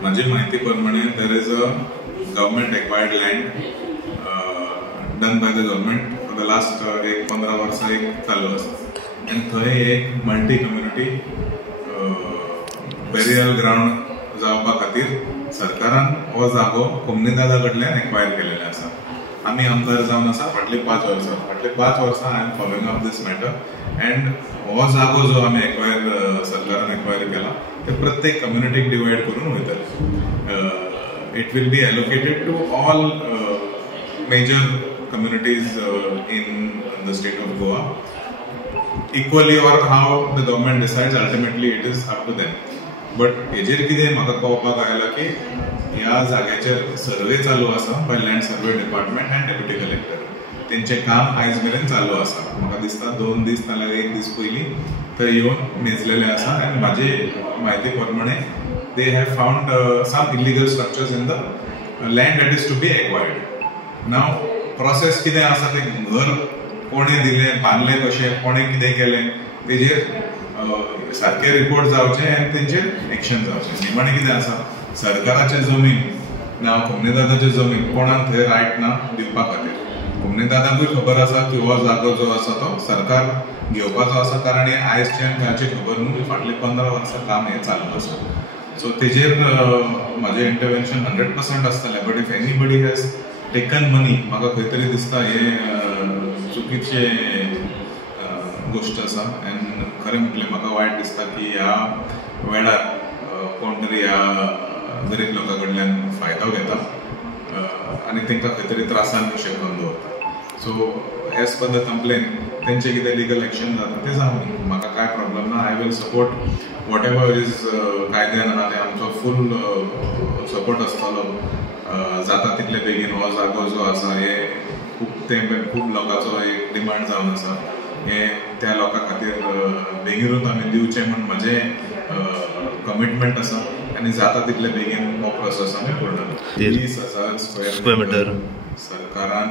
माझी माहिती प्रमाणे there is a government acquired land done by the government for the last 15 वर्सां चालू आसा आणि थंय एक मल्टी कम्युनिटी बेरियल ग्राउंड जावपा खातीर सरकारान हो जागो कोमनीदादा कडल्यान एक्वायर केलेलो आसा. आमी आमदार जावन आसा फाटली 5 वर्सां I am following up this matter end हो जागो जो आमी सरकारान एक्वायर केला ते प्रत्येक कम्युनिटीक डिवायड करून वयतले. It will be allocated to all major communities in the state of Goa equally, or how the government decides, ultimately it is up to them. But हेजेर कितें म्हाका कळपाक आयला की ह्या जाग्याचेर सर्वे चालू आसा bye land survey department end deputy collector. तेंचे काम आयज मेरेन चालू आसा. म्हाका दिसता 2 दीस नाल्यार 1 दीस पयलीं थंय येवन मेजलेले आसा आनी म्हाजी म्हायती प्रमाणे they have found some illegal structures in the land that is to be acquired. Now process कितें आसा ते घर कोणे दिले, बांदले कशे, कोणे कितें केलें तेजेर सारके रिपोर्ट जावचे आनी तेंचेर एक्शन जावचें. निमाणें कितें आसा, सरकाराचे जमीन ना कोमनीदादाचे जमीन कोणाक थंय रायट ना दिवपा खातीर. कोमनीदादाकूय खबर आसा की हो जागो जो आसा तो सरकार घेवपाचो आसा, कारण हे आयजचे आनी कालचे खबर न्हू, फाटली 15 वर्सां काम हे चालू आसा. सो तेजेर म्हाजें इंटरवेन्शन 100% आसतलें. But if anybody has taken money, म्हाका खंय तरी दिसता हे चुकीचे गोष्ट आसा. आनी खरें म्हटलें म्हाका वायट दिसता की ह्या वेळार कोण तरी ह्या गरीब लोकां कडल्यान फायदो घेता आनी तांकां खंय तरी त्रासान कशें करून दवरता. So as per the complain तेंचे कितें लिगल एक्शन जाता तें जावं, म्हाका कांय प्रॉब्लम ना. I will support what ever is कायद्यान आहा तें आमचो फूल सपोर्ट आसतलो. जाता तितले बेगीन हो जागो जो आसा हे खूब लोकांचो एक डिमांड जावन आसा, हे त्या लोकां खातीर बेगीनूच आमी दिवचें म्हूण म्हजें कमिटमेंट आसा आनी जाता तितले बेगीन हो प्रोसेस आमी पूर्ण. 30,000 स्क्वेअर मीटर सरकारान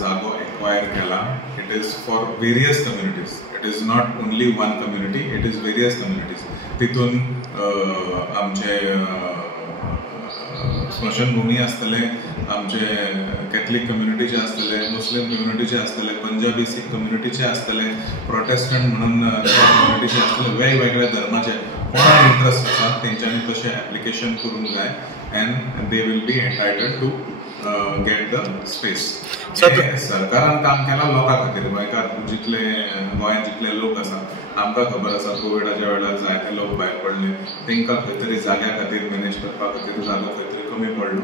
जागो एक्वायर केला. It is for various communities. It is not only one community, it is various communities. तितून आमचे स्मशानभूमी आसतले, आमचे कॅथलीक कम्युनिटीचे आसतले, मुस्लीम कम्युनिटीचे आसतले, पंजाबी सीख कम्युनिटीचे आसतले, प्रोटेस्टंट म्हणून कम्युनिटीचे आसतले, वेगवेगळ्या धर्माचे कोणाक इंट्रस्ट आसा तेंच्यांनी तशें एप्लिकेशन करूंक जाय and they will be entitled to get the space. सरकारान काम केलां लोकां खातीर. गोंयकार जितले गोंयांत जितले लोक आसा आमकां खबर आसा कोविडाच्या वेळार जायते लोक भायर पडले, तांकां खंय तरी जाग्या खातीर मॅनेज करपा खातीर जागो खंय तरी कमी पडलो.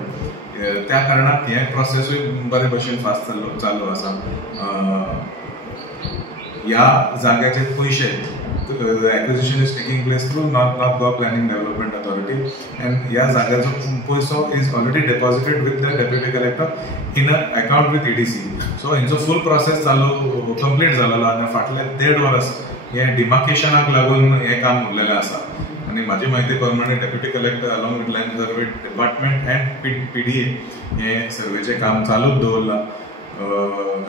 त्या कारणाक हें प्रोसेसूय बरे भशेन फास्ट चालू आसा. ह्या जाग्याचे पयशे acquisition is taking place through north Goa planning development authority and ह्या जाग्याचो पयसो is already deposited with the deputy collector in a account with EDC. So हेंचो फूल प्रोसेस कंप्लीट जालेलो आनी फाटले 1.5 वर्स हे डिमार्केशनाक लागून हें काम उरलेलें आसा. आनी म्हाजी म्हायती प्रमाणे deputy collector along with land survey department end PDA हे सर्वेचें काम चालूच दवरलां.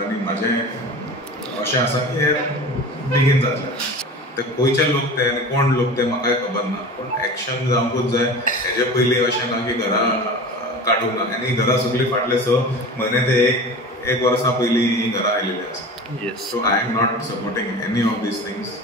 आनी म्हाजें अशें आसा की हे बेगीन जातलें. ते गोंयचे लोक ते आनी कोण लोक ते म्हाकाय खबर ना, पूण एक्शन जावंकूच जाय. हेजे पयलीं अशें ना की घरां काडूंक ना. आनी घरां सगळीं फाटले 6 म्हयने ते एक वर्सा पयलीं घरां आयलेलीं आसा. So I am not supporting any of these things.